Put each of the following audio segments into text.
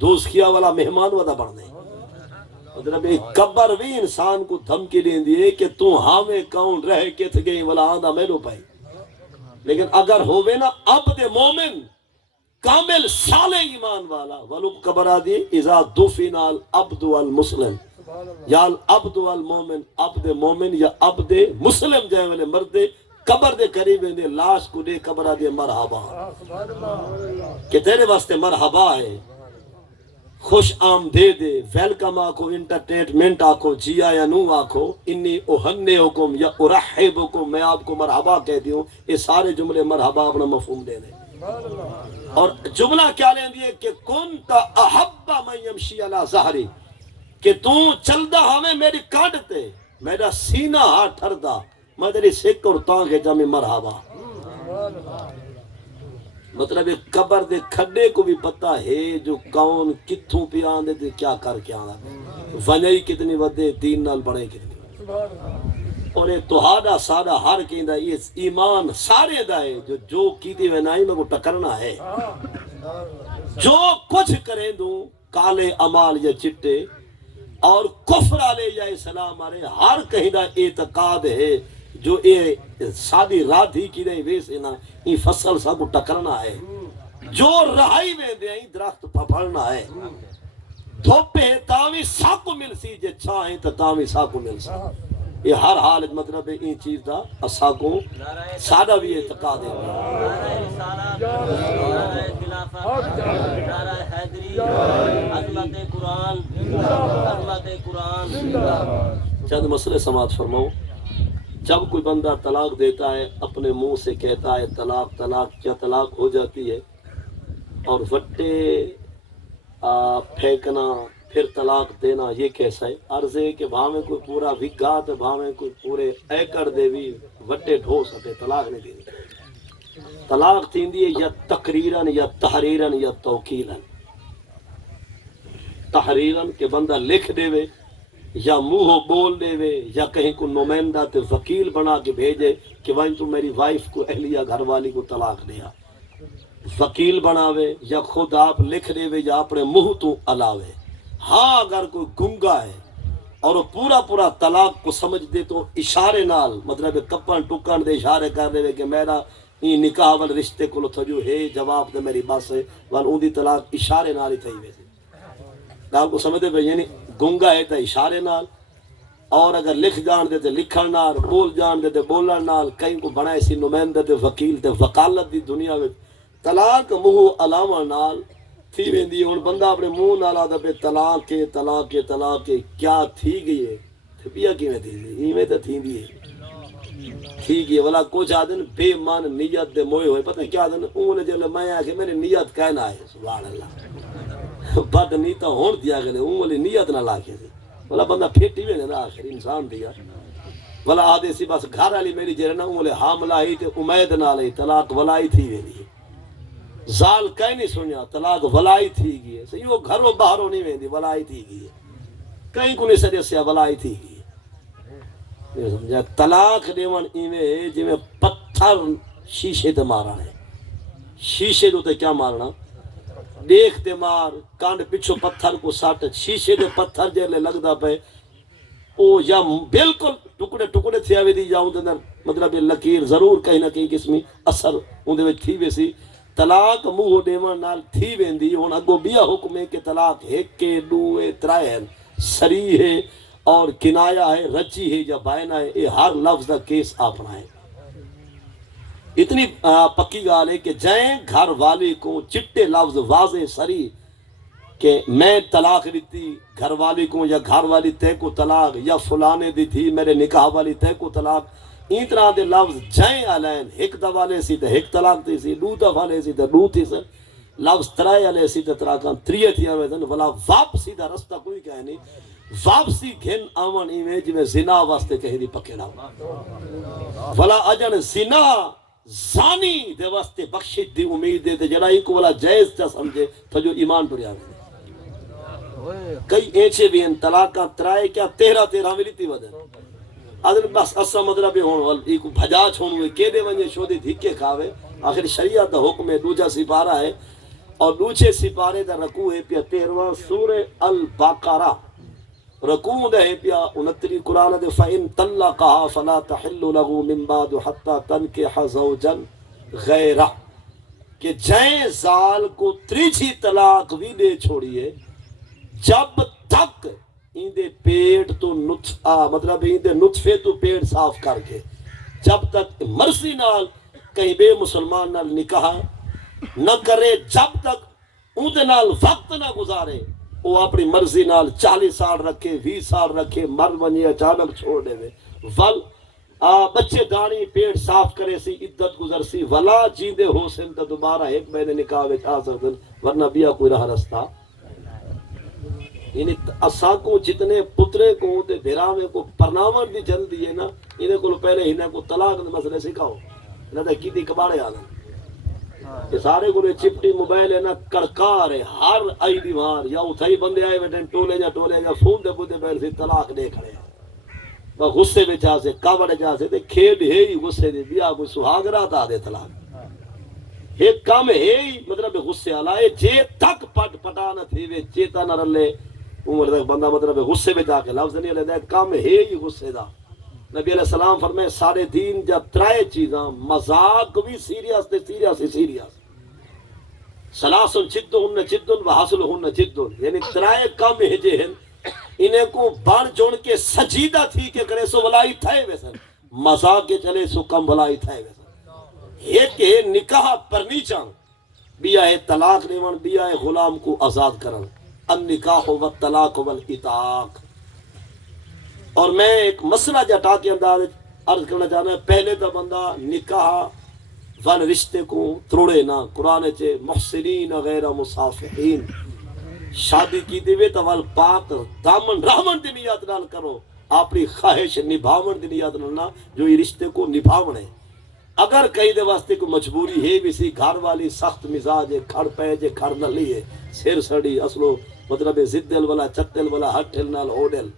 دوستیا والا مہمان ودا بڑھنے مطلب قبر بھی انسان کو دھمکی دیں دیئے کہ تو ہمیں کون رہ کے تھ گئی والا آدھا میں رو پائی لیکن اگر ہوئے نا عبد مومن کامل صالح ایمان والا ولو قبر آدھی اذا دفن العبد والمسلم یا العبد والمومن عبد مومن یا عبد مسلم جائے والے مردے قبر دے قریب ہیں لاش کو دے قبر آدھی مرحبا کہ تیرے واسطے مرحبا ہے خوش آمدید دے ویلکم آکھو انٹرٹینمنٹ آکھو جیا یا نو آکھو انی اہنئکم یا ارحبکم میں آپ کو مرحبا کہہ دیوں یہ سارے جملے مرحبا اپنا مفہوم دے دیں اور جملہ کیا لیں دیئے کہ کنتا احب من یمشی علی ظہری کہ تو چلدا ہمیں میری کاٹتے میرا سینہ ہاتھ ٹھردا میں تیری سکھ اور تانگے جامع مرحبا مطلب ایک قبر دے کھڈے کو بھی پتہ ہے جو کون کتھوں پہ آندے دے کیا کر کے آنا ونجائی کتنی ودے دین نال بڑے کتنی اور یہ توہاڈا سادہ ہر کیندہ یہ ایمان سارے دا ہے جو کیتی ونائی میں کو ٹکرنا ہے جو کچھ کریں دوں کالے عمال یا چٹے اور کفر علیہ یا اسلام علیہ ہر کہیں دا اعتقاد ہے جو یہ سادی رادھی کی نہیں ویسے نا یہ فصل سب ٹکرنا ہے جو رہائی میں دے ہیں درخت پھپڑنا ہے دھوپے تاوی ساکو مل سی جے چھائیں تو تاوی ساکو مل سی یہ ہر حالت مطلب ہے این چیز دا اساکو سادہ بھی اعتقاد ہے چند مسئلے سماعت فرماؤ جب کوئی بندہ طلاق دیتا ہے اپنے منہ سے کہتا ہے طلاق طلاق کیا طلاق ہو جاتی ہے اور وٹے پھینکنا پھر طلاق دینا یہ کیسا ہے عرض ہے کہ بھاویں کوئی پورا بھگا تو بھاویں کوئی پورے ایکڑ دے بھی وٹے ڈھو سکے طلاق نہیں دینی طلاق تیندی ہے یا تقریراً یا تحریراً یا توکیلاً تحریراً کہ بندہ لکھ دے وے یا منہ بول دے وے یا کہیں کو نمائندہ تے وکیل بنا کے بھیجے کہ وہیں تو میری وائف کو اہلیہ گھر والی کو طلاق دیا وکیل بناوے یا خود آپ لکھ دے وے یا اپنے منہ تو علاوے ہاں اگر کوئی گنگا ہے اور وہ پورا پورا طلاق کو سمجھ دے تو اشارے نال مطلب کپن ٹکن دے اشارے کر دے کہ میرا این نکاح وال رشتے کو تھجو ہے جواب دے میری بس ہے وال اون دی طلاق اشارے نال ہی تھی ویسے گال کو سمجھ دے یعنی گنگا ہے تو اشارے نال اور اگر لکھ جان دے تے لکھن نال بول جان دے تے بولن نال کہیں کو بنائے سی نمائندہ تے وکیل تے وکالت دی دنیا میں طلاق منہ علامہ نال تھی ویندی ہن بندہ اپنے منہ نال آدا پہ طلاق کے طلاق کے طلاق کے کیا تھی گئی ہے پیا کیویں تھی ایویں تے تھیندی ہے تھی گئی والا کچھ آدن بے مان نیت دے موئے ہوئے پتہ کیا آدن اون جل میں آ کے میری نیت کہنا ہے سبحان اللہ بد نیت ہون دیا گلے اون والی نیت نہ لا کے والا بندہ پھیٹی وے نا آخر انسان دیا والا آدے سی بس گھر والی میری جڑا نا اون حاملہ ہی تے امید نال ہی طلاق ولائی تھی ویندی زال کہیں نہیں سنیا طلاق ولائی تھی گئی ہے صحیح وہ گھروں باہروں نہیں ویندی ولائی تھی گئی ہے کہیں کو نہیں سجے سیا ولائی تھی گئی ہے سمجھا طلاق دیون ایویں جویں پتھر شیشے تے مارنا ہے شیشے تے کیا مارنا دیکھ تے مار کانڈ پچھو پتھر کو ساٹ شیشے دے پتھر جیلے لگدا پے او یا بالکل ٹکڑے ٹکڑے تھیا وی دی جاؤں دے مطلب یہ لکیر ضرور کہیں نہ کہیں قسمی اثر اون دے وچ تھی ویسی طلاق منہ دیون نال تھی ویندی ہن اگو بیا حکم ہے کہ طلاق ایک کے دو ترائے سری ہے اور کنایا ہے رچی ہے یا بائنا ہے یہ ہر لفظ دا کیس اپنا ہے اتنی پکی گال ہے کہ جائیں گھر والے کو چٹے لفظ واضح سری کہ میں طلاق دیتی گھر والی کو یا گھر والی تے کو طلاق یا فلانے دی تھی میرے نکاح والی تے کو طلاق این طرح دے لفظ جائیں علین ایک دفعہ لے سی تے ایک طلاق دی سی دو دفعہ لے سی تے دو تھی سی لفظ ترائے لے سی تے تراکان تریے تھی آوے دن ولا واپسی دا رستہ کوئی کہے نہیں واپسی گھن آون ایمیج میں زنا واسطے کہہ دی پکیڑا ولا اجن زنا زانی دے واسطے بخشش دی امید دے تے جڑا کو والا جائز تا سمجھے تو جو ایمان پر آوے کئی ایچے بھی ان طلاقاں ترائے کیا 13 ملیتی ودن ادن بس اسا مطلب ہون ول ایک بھجا چھون ہوئے کے دے ونجے شودی دھکے کھاوے آخر شریعت دا حکم ہے دوجا سپارہ ہے اور دوسرے سپارے دا رکوع ہے پیا 13واں سورہ البقرہ رکوع دا ہے پیا 29 قرآن دے فَإِن طَلَّقَهَا فَلَا تَحِلُّ لَهُ مِن بَعْدُ حَتَّى تَنكِحَ زَوْجًا غَيْرَهُ کہ جائیں زال کو تریجھی طلاق بھی دے چھوڑیے جب تک ان دے پیٹ تو نطفہ مطلب ان دے نطفے تو پیٹ صاف کر کے جب تک مرضی نال کہیں بے مسلمان نال نکاح نہ کرے جب تک ان دے نال وقت نہ گزارے وہ اپنی مرضی نال 40 سال رکھے 20 سال رکھے مر ونجے اچانک چھوڑ دے ول بچے دانی پیٹ صاف کرے سی عدت گزر سی ولا جیندے ہو سن تو دوبارہ ایک مہینے نکاح وچ آ سکدن ورنہ بیا کوئی راہ رستہ یعنی اساں کو جتنے پترے کو تے بھراوے کو پرناون دی جلدی ہے نا انہیں کو پہلے انہیں کو طلاق دے مسئلے سکھاؤ انہیں تے کیتی کباڑے آنا یہ سارے کو چپٹی موبائل ہے نا کڑکار ہے ہر آئی دیوار یا اتھائی بندے آئے بیٹھے ٹولے جا فون دے بودے بیٹھ سے طلاق دے کھڑے ہیں غصے میں جا سے کابڑے جا سے تے کھیڈ ہے ہی غصے دے بیا کوئی سہاگ رات آ دے طلاق ایک کام ہے ہی مطلب غصے آلائے جے تک پٹ پٹا نہ تھی وے چیتا نہ رلے عمر تک بندہ مطلب غصے میں جا کے لفظ نہیں لیتا ہے کام ہے ہی غصے دا نبی علیہ السلام فرمائے سارے دین جب ترائے چیزاں مذاق بھی سیریس تے سیریس سلاسن جدن جدن و حاصلہن جدن یعنی ترائے کام ہے جے ہیں انہیں کو بڑھ جوڑ کے سجیدہ تھی کہ کرے سو ولائی تھائے ویسن مذاق کے چلے سو کم ولائی تھائے ویسن ایک ہے نکاح پر نیچاں بیا ہے طلاق نیون بیا ہے غلام کو آزاد کرن النکاح والطلاق والعتاق اور میں ایک مسئلہ جٹا کے انداز عرض کرنا چاہنا ہے پہلے تو بندہ نکاح ون رشتے کو تروڑے نہ قرآن چے محسنین غیر مصافحین شادی کی دیوے تو وال پاک دامن رحمن دی نیت نال کرو اپنی خواہش نبھاون دی نیت نال جو یہ رشتے کو نبھاون ہے اگر کئی دے واسطے کو مجبوری ہے بھی سی گھر والی سخت مزاج ہے کھڑ پے جے کھڑ نہ لیے سر سڑی اصلو مطلب زدل والا چتل والا ہٹل نال اوڈل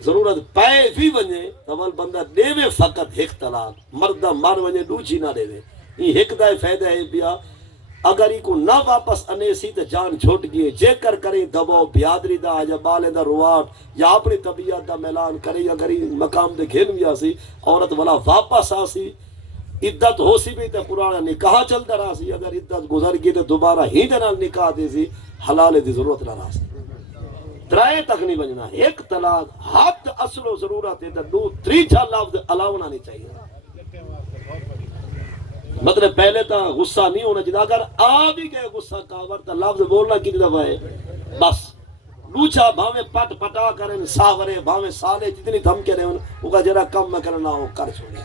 ضرورت پائے بھی ونجے تول بندہ دیوے فقط ایک طلاق مردہ مار ونجے دوچی نہ دیوے یہ ایک دا فائدہ ہے بیا اگر ہی کو نہ واپس انے سی تو جان چھوٹ گئے جے کر کریں دباؤ بیادری دا یا بالے دا رواٹ یا اپنی طبیعت دا میلان کریں اگر ہی مقام دے گھن بھی آسی عورت والا واپس آسی عدت ہو سی بھی تو پرانا نکاح چلتا رہا سی اگر عدت گزر گئی تو دوبارہ ہی دے نال نکاح دے سی حلال دی ضرورت نہ رہا سی ترائے تک نہیں بننا ایک طلاق حد اصل و ضرورت ہے تو دو تریچا لفظ علاوہ نہیں چاہیے مطلب پہلے تا غصہ نہیں ہونا چاہیے اگر آ بھی گئے غصہ کاور تا لفظ بولنا کی دفعہ ہے بس لوچا بھاوے پٹ پٹا کریں ساورے بھاوے سالے جتنی دھمکے رہے ہیں وہ کا جرا کم میں کرنا ہو کر چھوڑے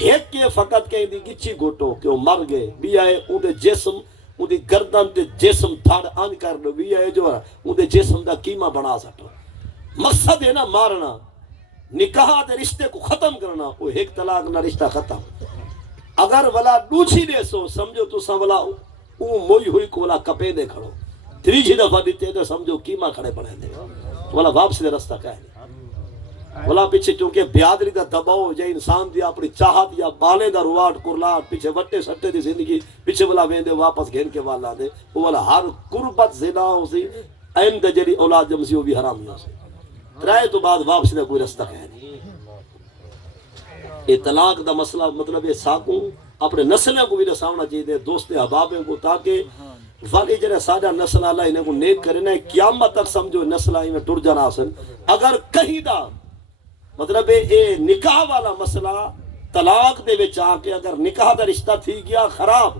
ایک کے فقط کہیں دی گچی گھوٹو کہ وہ مر گئے بھی آئے ان دے جسم ان دی گردن دے جسم تھاڑ آن کر لو بھی آئے جو ان دے جسم دا قیمہ بنا سکتا مقصد ہے نا مارنا نکاح دے رشتے کو ختم کرنا وہ ایک طلاق نہ رشتہ ختم اگر ولا دوچھی دے سو سمجھو تو سا ولا موئی ہوئی کو ولا کپے دے کھڑو تریجی دفعہ دیتے تو سمجھو قیمہ کھڑے پڑے دے ولا واپس دے رستہ کہہ نہیں ولا پیچھے چونکہ بیادری دا دباؤ یا انسان دی اپنی چاہت یا بالے دا رواٹ کرلاٹ پیچھے وٹے سٹے دی زندگی پیچھے ولا ویندے واپس گھن کے والا دے وہ ولا ہر قربت زنا ہو سی این دا جڑی اولاد جمسی وہ بھی حرام ہو سی ترائے تو بعد واپس دا کوئی رستہ کہہ نہیں یہ طلاق دا مسئلہ مطلب یہ ساکوں اپنے نسلیں کو بھی رساونا چاہیے دوست احبابیں کو تاکہ والی جنہیں سادہ نسل اللہ انہیں کو نیک کرنے قیامت تک سمجھو نسل آئی میں ٹر جانا سن اگر کہیں دا مطلب یہ نکاح والا مسئلہ طلاق دے وچ آ کے اگر نکاح دا رشتہ تھی گیا خراب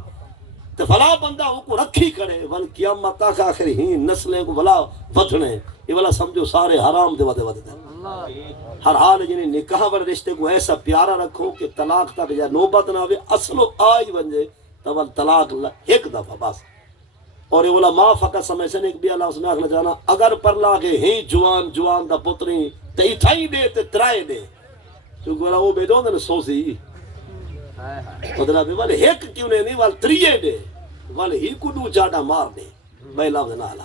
تو فلا بندہ وہ کو رکھی کرے ول قیامت تک آخر ہی نسلیں کو بلا ودھنے یہ والا سمجھو سارے حرام دے ودے ودے ہر حال جنہیں نکاح پر رشتے کو ایسا پیارا رکھو کہ طلاق تک یا نوبت نہ ہوئے اصل و آئی بنجے تو طلاق ایک دفعہ بس اور یہ بولا ماں فقط سمجھ سے نہیں بھی اللہ اس میں آخنا چاہنا اگر پر لاغے ہی جوان دا پتری تی تھائی دے تے ترائے دے چونکہ بولا وہ بیدوں دے سوزی مطلب والے ایک کیوں نہیں والے تریے دے والے ہی کو دو جاڑا مار دے بھائی لفظ نالا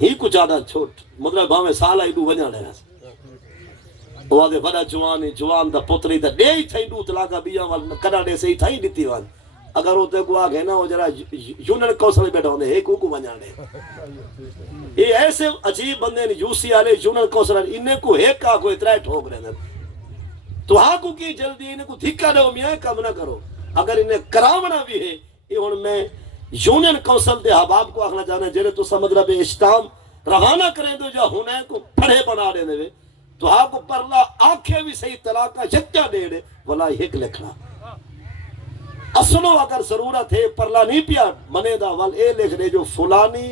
ہی کو جاڑا چھوٹ مطلب بھاوے سالا ہی دو بجا دے وہ آگے بڑا جوان دا پتری دا دے ہی تھائی دو طلاقہ بیا وال کڑا دے سے ہی تھائی دیتی وال اگر ہوتے کو آگے نا وہ جرا یونن کوسل بیٹھا ہوندے ایک کو بنانے یہ ایسے عجیب بندے نے یوسی والے یونن کوسل انہیں کو ایک کا کو اترا ٹھوک رہے ہیں تو ہاں کو کی جلدی انہیں کو دھکا دو میاں کم نہ کرو اگر انہیں کراونا بھی ہے یہ ہن میں یونین کونسل دے حباب کو آخنا چاہنا جیلے تو سمجھ رہا بے اشتام روانہ کریں دو جا ہونے کو پڑھے بنا دے دے تو ہاں کو پرلا آنکھیں بھی صحیح طلاق کا یکا دے دے ولا ایک لکھنا اصلو اگر ضرورت ہے پرلا نہیں پیا منے دا ول اے لکھ دے جو فلانی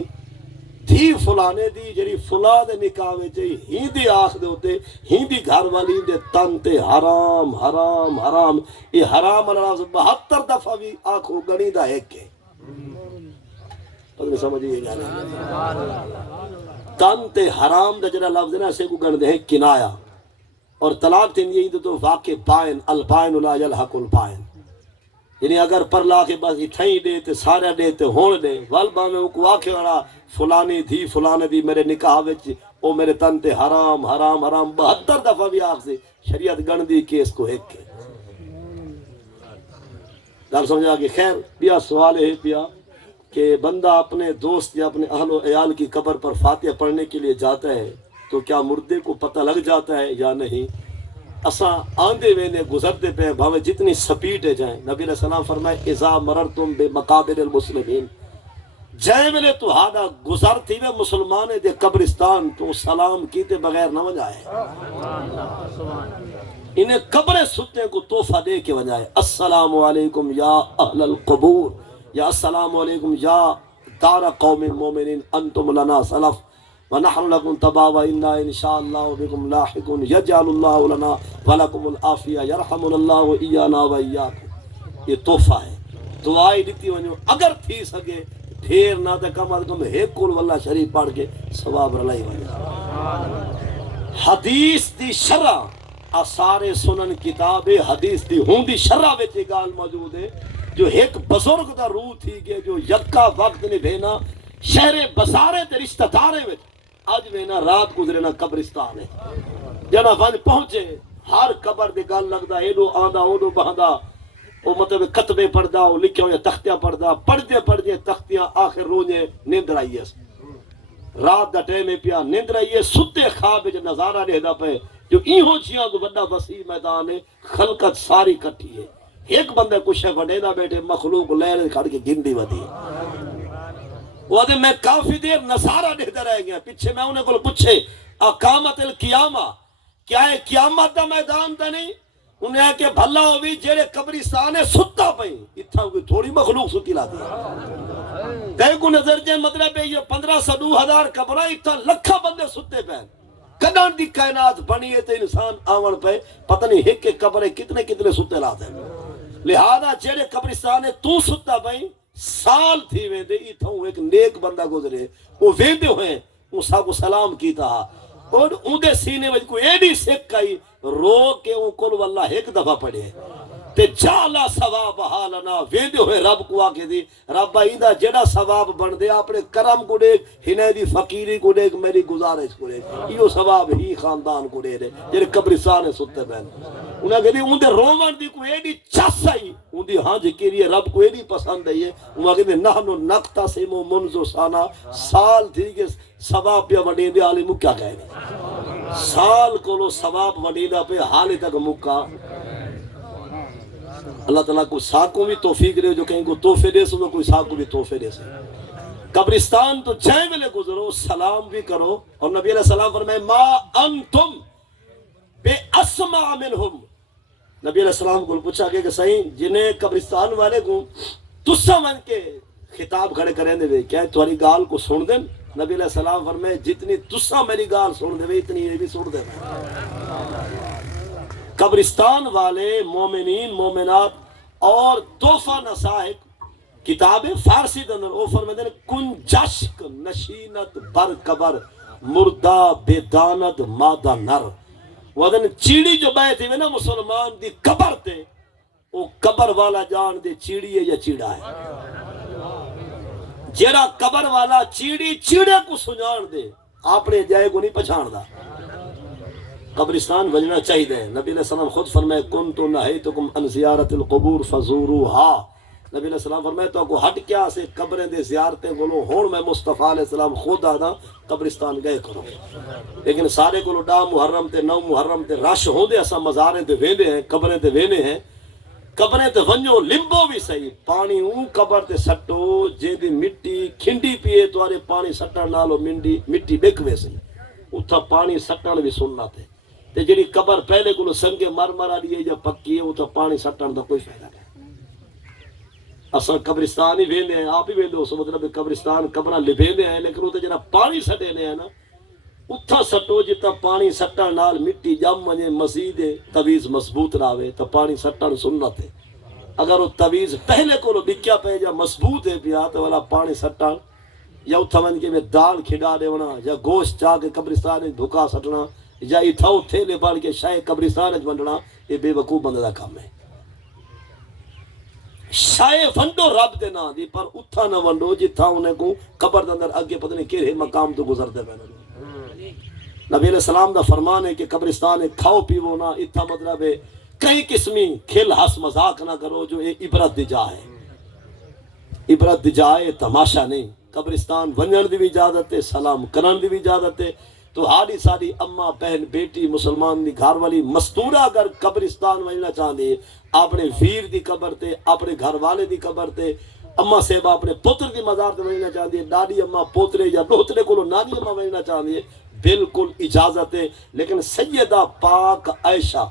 تھی فلانے دی جری فلا دے نکاح وچ ہی دی آخ دے ہوتے ہی دی گھر والی دے تن تے حرام حرام حرام یہ حرام اللہ 72 دفعہ بھی آنکھوں گنی دا ایک کے پتہ سمجھئے جانے تن تے حرام دا جڑا لفظ ہے نا اسے کو گن دے ہیں کنایا اور طلاق تین یہی تو واقع پائن البائن لا یلحق البائن یعنی اگر پرلا کے بس اتھائی دے تے سارے دے تے ہون دے والبا میں کو واقع رہا فلانی تھی فلانے دی میرے نکاح وچ او میرے تن تے حرام حرام حرام 72 دفعہ بھی آخ سے شریعت گن دی کیس کو ایک کے دار سمجھا کہ خیر بیا سوال ہے بیا کہ بندہ اپنے دوست یا اپنے اہل و عیال کی قبر پر فاتحہ پڑھنے کے لیے جاتا ہے تو کیا مردے کو پتہ لگ جاتا ہے یا نہیں اساں آندے وینے گزرتے پہ بھاوے جتنی سپیٹ ہے جائیں نبی علیہ السلام فرمائے اذا مررتم بے مقابر المسلمین جائے ملے تو ہادا گزرتی وے مسلمانے دے قبرستان تو سلام کیتے بغیر نہ وجائے انہیں قبر ستے کو تحفہ دے کے وجائے السلام علیکم یا اہل القبور یا السلام علیکم یا دار قوم مومنین انتم لنا سلف ونحن لکم تبا وإنا انشاءاللہ بکم لاحقون یجعل اللہ لنا ولکم العافیہ یرحمن اللہ ایانا وإیاکم یہ تحفہ ہے دعائی دیتی ونیو اگر تھی سکے ڈھیر نہ تے کم از کم ایک کل واللہ شریف پڑھ کے ثواب رلائی وجہ حدیث دی شرح آثار سنن کتاب حدیث دی ہوں دی شرح وچ گال موجود ہے جو ایک بزرگ دا روح تھی کہ جو یکا وقت نے بھینا شہر بزارے تے رشتہ دارے وچ آج بھینا رات گزرے نا قبرستان ہے جنا ون پہنچے ہر قبر دے گال لگدا ایڈو آندا اوڈو بہندا وہ مطلب کتبے پڑھدا وہ لکھے ہوئے تختیاں پڑھدا پڑھدے پڑھدے تختیاں آخر رونے نیندر آئی ہے رات دا ٹائم پیا نیندر آئی ہے ستے خواب جو نظارہ دیکھدا پے جو ایہو جیاں کو بڑا وسیع میدان ہے خلقت ساری کٹھی ہے ایک بندے کچھ ہے بڑے نہ بیٹھے مخلوق لہر کھڑ کے گندی ودی وہ آدھے میں کافی دیر نظارہ دیکھتا رہ گیا پیچھے میں انہیں کو پوچھے اقامت القیامہ کیا ہے قیامت دا میدان تا نہیں انہیں ہے کہ بھلا ہوئی جیرے قبرستان ہے ستا پہیں اتھا کوئی تھوڑی مخلوق ستی لاتی ہے کہیں کو نظر جائے مطلب ہے یہ 1500 2000 قبرہ اتھا لکھا بندے ستے پہیں کدان دی کائنات بنی ہے تو انسان آون پہ پتہ نہیں ایک ایک قبریں کتنے کتنے ستے لاتے ہیں لہذا جیرے قبرستان ہے تو ستا پہیں سال تھی ویندے اتھاؤں ایک نیک بندہ گزرے وہ ویندے ہوئے موسیٰ کو سلام کیتا اور اندے سینے وجہ کو ایڈی سکھ کئی رو کے ان کو واللہ ایک دفعہ پڑھے تے جالا ثواب حالنا ویندے ہوئے رب کو آکے دی رب آئیندہ جڑا ثواب بن دے اپنے کرم کو دیکھ ہنے دی فقیری کو دیکھ میری گزارش کو دیکھ یہ ثواب ہی خاندان کو دے دے جڑے قبرستان ستے بین انہاں کہتے ہیں اندے رومن دی کو ایڈی چس آئی اندی ہاں جکیری رب کو ایڈی پسند ہے انہاں کہتے ہیں نحنو نقطہ سیمو منزو سانا سال تھی کہ ثواب پہ وڈین دے آلی مکہ کہہ گئے سال کو لو ثواب وڈین پہ حالی تک مکہ اللہ تعالیٰ کو ساکوں بھی توفیق دے جو کہیں کو توفے دے سو کوئی ساکوں بھی توفے دے سو قبرستان تو جائے ملے گزرو سلام بھی کرو اور نبی علیہ السلام فرمائے ما انتم بے اسمع منہم نبی علیہ السلام کو پوچھا کہ صحیح جنہیں قبرستان والے کو تسا من کے خطاب کھڑے کریں دے کیا تمہاری گال کو سن دیں نبی علیہ السلام فرمائے جتنی تسا میری گال سن دے اتنی یہ بھی سن دے قبرستان والے مومنین مومنات اور تحفہ نصائق کتاب فارسی دندر او فرمائے کن جشک نشینت بر قبر مردہ بیدانت مادہ نر وادن چیڑی جو بیٹھے ہوئے نا مسلمان دی قبر تے وہ قبر والا جان دے چیڑی ہے یا چیڑا ہے جیرا قبر والا چیڑی چیڑے کو سنجان دے آپ نے جائے کو نہیں پچھان دا قبرستان وجنا چاہیے نبی علیہ السلام خود فرمائے کنتو نہیتکم ان زیارت القبور فزوروہا نبی علیہ السلام فرمائے تو کو ہٹ کیا سے قبریں دے زیارتیں بولو ہون میں مصطفیٰ علیہ السلام خود آدھا قبرستان گئے کرو لیکن سارے کو ڈا محرم تے 9 محرم تے رش ہوں دے اسا مزاریں تے ویندے ہیں قبریں تے ویندے ہیں قبریں تے ونجو لمبو بھی صحیح پانی اون قبر تے سٹو جے دی مٹی کھنڈی پیے تو آرے پانی سٹن نالو مٹی بکوے صحیح اتھا پانی سٹن بھی سننا تے جڑی قبر پہلے کو سنگے مرمرہ لیے یا پکی ہے اتھا پانی سٹن دا کوئی فائدہ نہیں اصل قبرستان ہی ویندے ہیں آپ ہی ویندے ہو سو مطلب قبرستان قبرہ لبیندے ہیں لیکن اتھا جنا پانی سٹے نے ہے نا اتھا سٹو جتا پانی سٹن نال مٹی جم مجھے مزید تویز مضبوط راوے تو پانی سٹن سنت ہے اگر وہ تویز پہلے کو بکیا پہ جا مضبوط ہے پیا تو والا پانی سٹن یا اتھا من کے میں دال کھڑا دے ہونا یا گوشت چاہ کے قبرستان دھکا سٹنا یا اتھاؤ تھیلے بڑھ کے شاید قبرستان بننا یہ بے وقوف بندہ دا کام ہے شاید ونڈو رب دے نا دی پر اتھا نہ ونڈو جتھا انہیں کو قبر دے اندر اگے پتہ نہیں کیرے مقام تو گزرتے پہنے نبی علیہ السلام دا فرمان ہے کہ قبرستان کھاؤ پیو نہ اتھا مطلب ہے کئی قسمی کھل ہس مذاق نہ کرو جو ایک عبرت دی جا ہے عبرت دی جا ہے تماشا نہیں قبرستان ونجن دی بھی اجازت ہے سلام کرن دی بھی اجازت ہے تو ہاری ساری اماں بہن بیٹی مسلمان دی گھر والی مستورہ اگر قبرستان ونجنا چاہتے اپنے ویر دی قبر تے اپنے گھر والے دی قبر تے اماں صاحبہ اپنے پتر دی مزار تے ونجنا چاہتی ہے ڈاڈی اماں پوترے یا دوترے کو نانی اماں ونجنا چاہتی ہے بالکل اجازت ہے لیکن سیدہ پاک عائشہ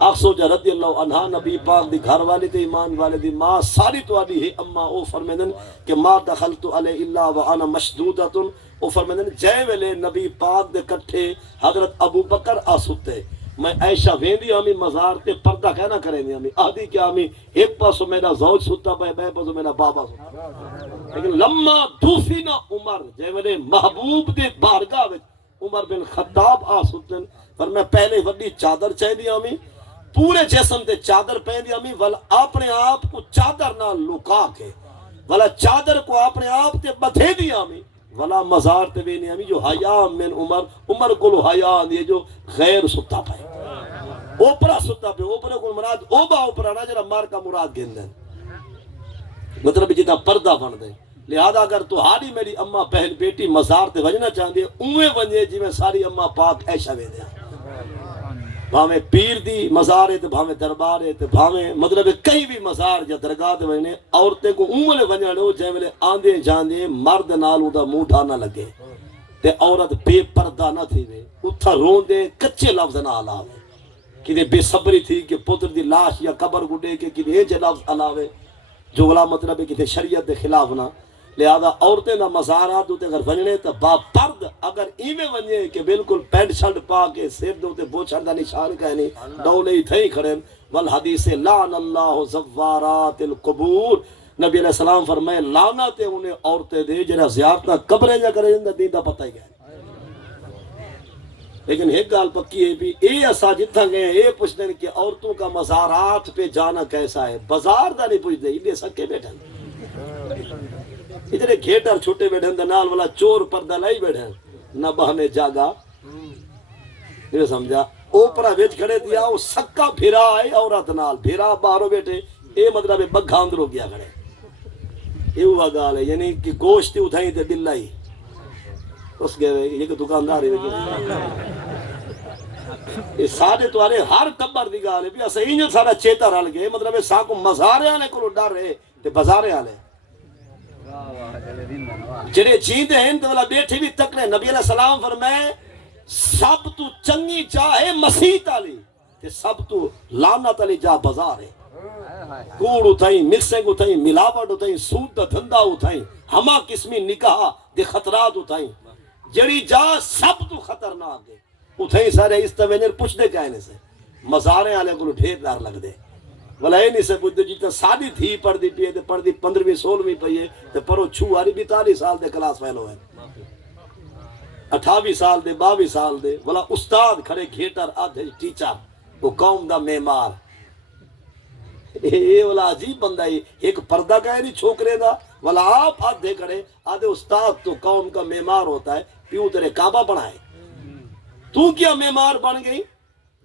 افسوجہ رضی اللہ عنہ نبی پاک دی گھر والے تے ایمان والے دی ماں ساری تو آدھی ہے اماں او فرمیدن کہ ما دخلت علی اللہ وانا مشدودت او فرمیدن جے ویلے نبی پاک دے کٹھے حضرت ابو بکر آسوتے میں عائشہ ویندی ہمیں مزار تے پردہ کہنا کریں دی ہمیں آدھی کیا ہمیں ایک پاسو میرا زوج ستا پہ بے پاسو میرا بابا ستا لیکن لما دوفینا عمر جے ویلے محبوب دے بارگاہ وچ عمر بن خطاب آسوتن پر میں پہلے وڈی چادر چاہی دی ہمیں پورے جسم تے چادر پہن دی ہمیں والا اپنے آپ کو چادر نہ لکا کے والا چادر کو اپنے آپ تے بدھے دی ہمیں والا مزار تے بھی نہیں ہمیں جو حیا من عمر کو لو حیا دی جو غیر ستا پائے اوپرا ستا پہ اوپرا کو مراد اوبا اوپرا نہ جرا مار کا مراد گندن مطلب جتا پردہ بن دے لہذا اگر تو ہاری میری اماں بہن بیٹی مزار تے وجنا چاہتے اوے ونجے جی میں ساری اماں پاک ایشا وے دیا بھاویں پیر دی مزار ہے تو بھاویں دربار ہے تو بھاویں مطلب کئی بھی مزار یا درگاہ تے وجنے عورتیں کو اوے ونجا لو جے ویلے آندے جاندے مرد نال دا منہ نہ لگے تے عورت بے پردہ نہ تھی وے اتھا روندے کچے لفظ نہ علاوے کہ بے صبری تھی کہ پتر دی لاش یا قبر گڈے کہ کدے جے لفظ علاوے جو والا مطلب ہے کہ شریعت دے خلاف نہ لہذا عورتیں نہ مزارات ہوتے اگر ونجنے تو با پرد اگر ایویں ونجے کہ بالکل پینٹ شرٹ پا کے سیر دوتے بوچھر دا نشان کہنے ڈولے ہی تھئی کھڑے والحدیث لعن اللہ زوارات القبور نبی علیہ السلام فرمائے لعنت انہیں عورتیں دے جنہیں زیارتہ قبریں جا کریں جنہیں دین دا پتہ ہی گئے لیکن ایک گال پکی ہے بھی اے اسا جتھا گئے اے پوچھتے ہیں کہ عورتوں کا مزارات پہ جانا کیسا ہے بازار دا نہیں پوچھتے انہیں سکے بیٹھے اتنے گھیٹر چھوٹے بیٹھے نال والا چور پردہ لائی بیٹھے نہ بہنے جاگا یہ سمجھا اوپرا ویچ کھڑے دیا وہ سکا بھیرا ہے عورت نال بھیرا باہروں بیٹھے اے مطلب بگھا اندروں گیا کھڑے یہ ہوا گال ہے یعنی کہ گوشت اٹھائی تے دل لائی اس گئے یہ کہ دکاندار ہے یہ سارے توارے ہر کبر دی گال ہے بھی اسا انج سارا چیتا رل گئے مطلب ساکو مزارے آنے کو ڈر رہے تے بازارے آنے جڑے جیندے ہیں تو والا بیٹھے بھی تکڑے نبی علیہ السلام فرمائے سب تو چنگی چاہے مسیح تالی تے سب تو لعنت علی جا بازار ہے کوڑ اٹھائیں مکسنگ اٹھائیں ملاوٹ اٹھائیں سود دا دھندا اٹھائیں ہما قسمی نکاح دے خطرات اٹھائیں جڑی جا سب تو خطرناک ہے اٹھائیں سارے اس توینر پوچھ دے کہنے سے مزاریں آلے کو ڈھیر دار لگ دے بلا یہ نہیں سے پوچھتے جیتا ساری دھی پڑھ دی پیئے تے پڑھ دی 15ویں 16ویں پیئے تے پرو چھو آری 42 سال دے کلاس فیلو ہے 28 سال دے 22 سال دے بلا استاد کھڑے گھیٹر آدھے ٹیچر وہ قوم دا معمار یہ والا عجیب بندہ ہے ایک پردہ کا ہے نہیں چھوکرے دا والا آپ آدھے کھڑے آدھے استاد تو قوم کا معمار ہوتا ہے پیو تیرے کعبہ بنائے تو کیا معمار بن گئی